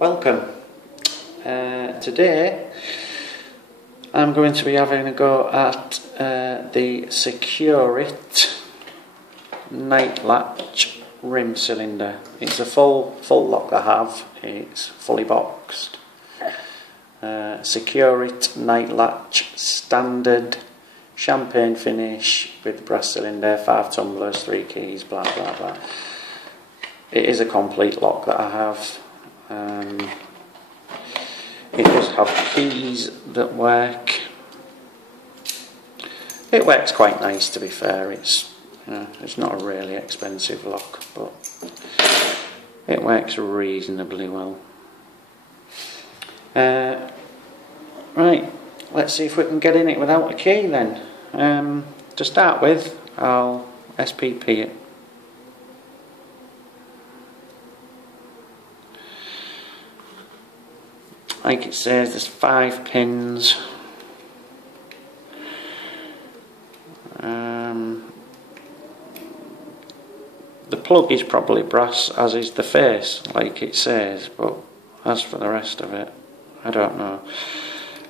Welcome. Today I'm going to be having a go at the Securit night latch rim cylinder. It's a full lock I have. It's fully boxed. Securit night latch standard champagne finish with brass cylinder, 5 tumblers, 3 keys, blah blah blah. It is a complete lock that I have. It does have keys that work. It works quite nice, to be fair. It's not a really expensive lock, but it works reasonably well. Right, let's see if we can get in it without a key then. To start with, I'll SPP it. Like it says, there's 5 pins. The plug is probably brass, as is the face, like it says, but as for the rest of it, I don't know.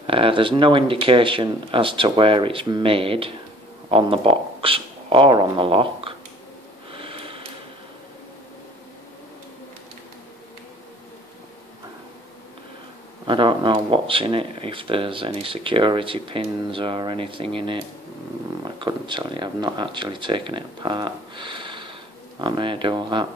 There's no indication as to where it's made on the box or on the lock. I don't know what's in it, if there's any security pins or anything in it. I couldn't tell you, I've not actually taken it apart. I may do that.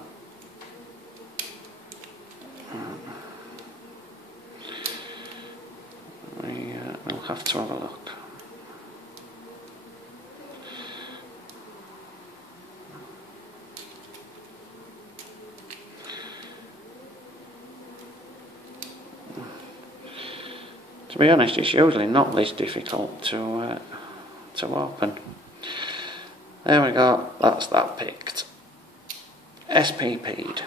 We'll have to have a look. To be honest, it's usually not this difficult to open. There we go, that's that picked. SPP'd.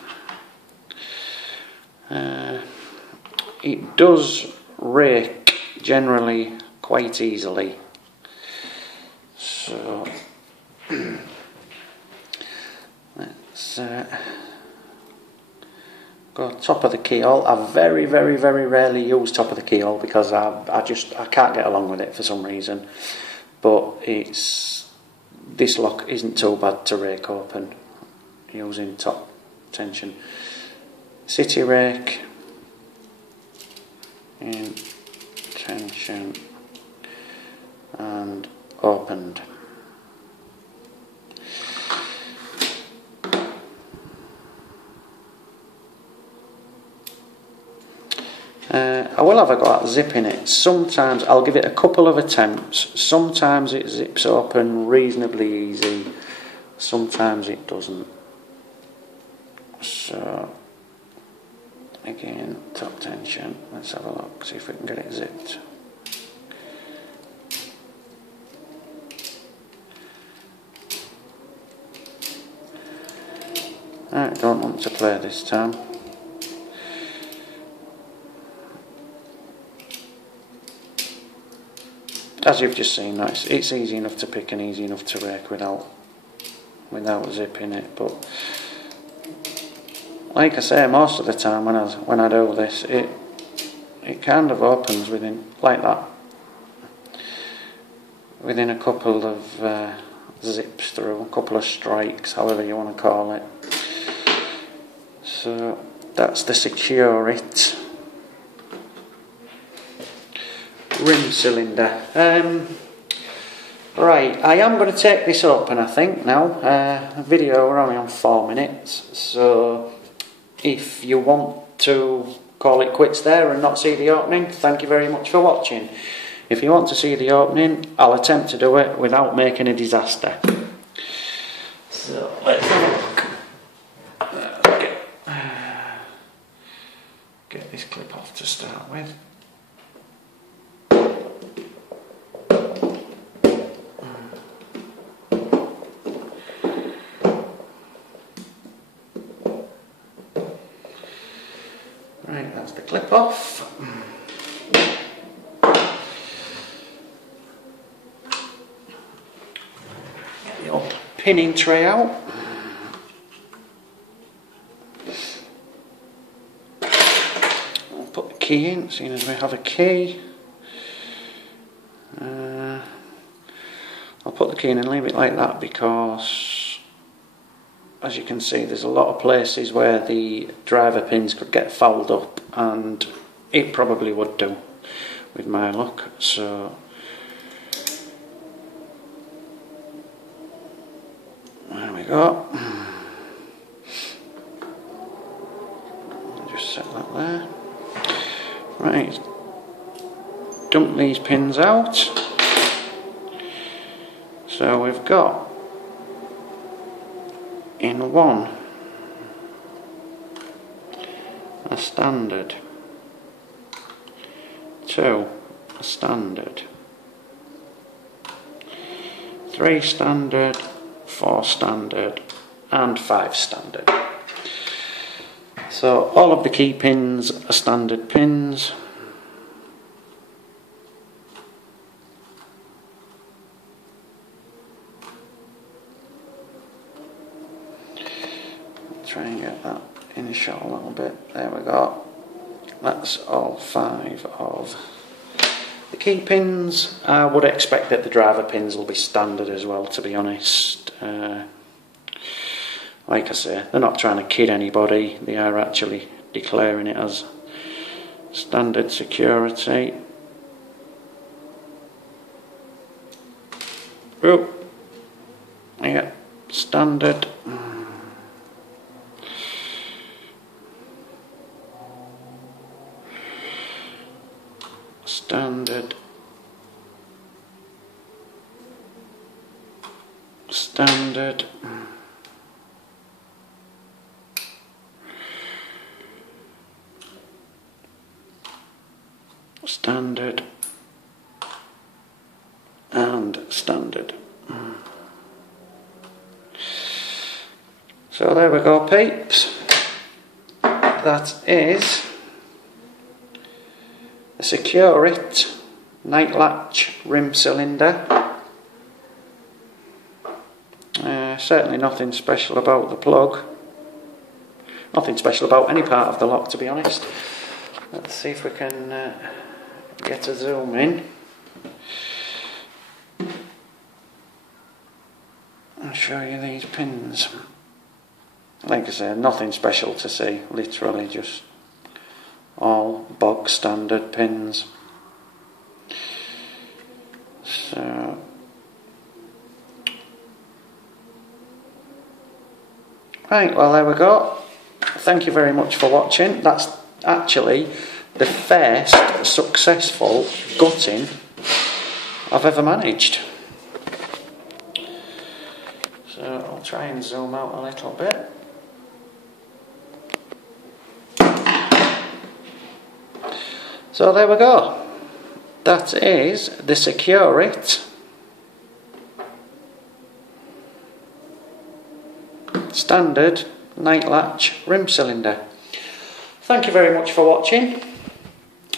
It does rake generally quite easily. So let's go top of the keyhole. I very rarely use top of the keyhole because I can't get along with it for some reason. But this lock isn't too bad to rake open using top tension. City rake in tension and opened. I will have a go at zipping it. Sometimes I'll give it a couple of attempts. Sometimes it zips open reasonably easy, sometimes it doesn't. So again, top tension. Let's have a look, see if we can get it zipped. I don't want to play this time. As you've just seen, it's easy enough to pick and easy enough to rake without zipping it. But like I say, most of the time when I do this, it kind of opens within, like that, within a couple of zips through, a couple of strikes, however you want to call it. So that's the Securit rim cylinder. Right, I am going to take this open, I think, now. Video, we're only on 4 minutes, so if you want to call it quits there and not see the opening, thank you very much for watching. If you want to see the opening, I'll attempt to do it without making a disaster. So let's have a look. Get this clip off to start with. Right, that's the clip off. Get the old pinning tray out. key in, seeing as we have a key. I'll put the key in and leave it like that because, as you can see, there's a lot of places where the driver pins could get fouled up, and it probably would do with my luck. So there we go. Just set that there. Right, dump these pins out. So we've got in one a standard, two a standard, three standard, four standard and five standard. So all of the key pins are standard pins. Try and get that in the shot a little bit. There we go. That's all five of the key pins. I would expect that the driver pins will be standard as well, to be honest. Like I say, they're not trying to kid anybody, they are actually declaring it as standard security. Oh, yeah, standard. Standard. Standard. Standard and standard. So there we go, peeps. That is the Securit night latch rim cylinder. Certainly nothing special about the plug. Nothing special about any part of the lock, to be honest. Let's see if we can get a zoom in and show you these pins. Like I say, nothing special to see, literally just all bog standard pins. So right, well there we go. Thank you very much for watching. That's actually the first successful gutting I've ever managed. So I'll try and zoom out a little bit. So there we go. That is the Securit standard night latch rim cylinder. Thank you very much for watching.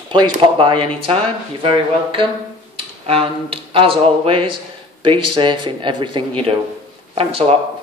Please pop by anytime, you're very welcome. And as always, be safe in everything you do. Thanks a lot.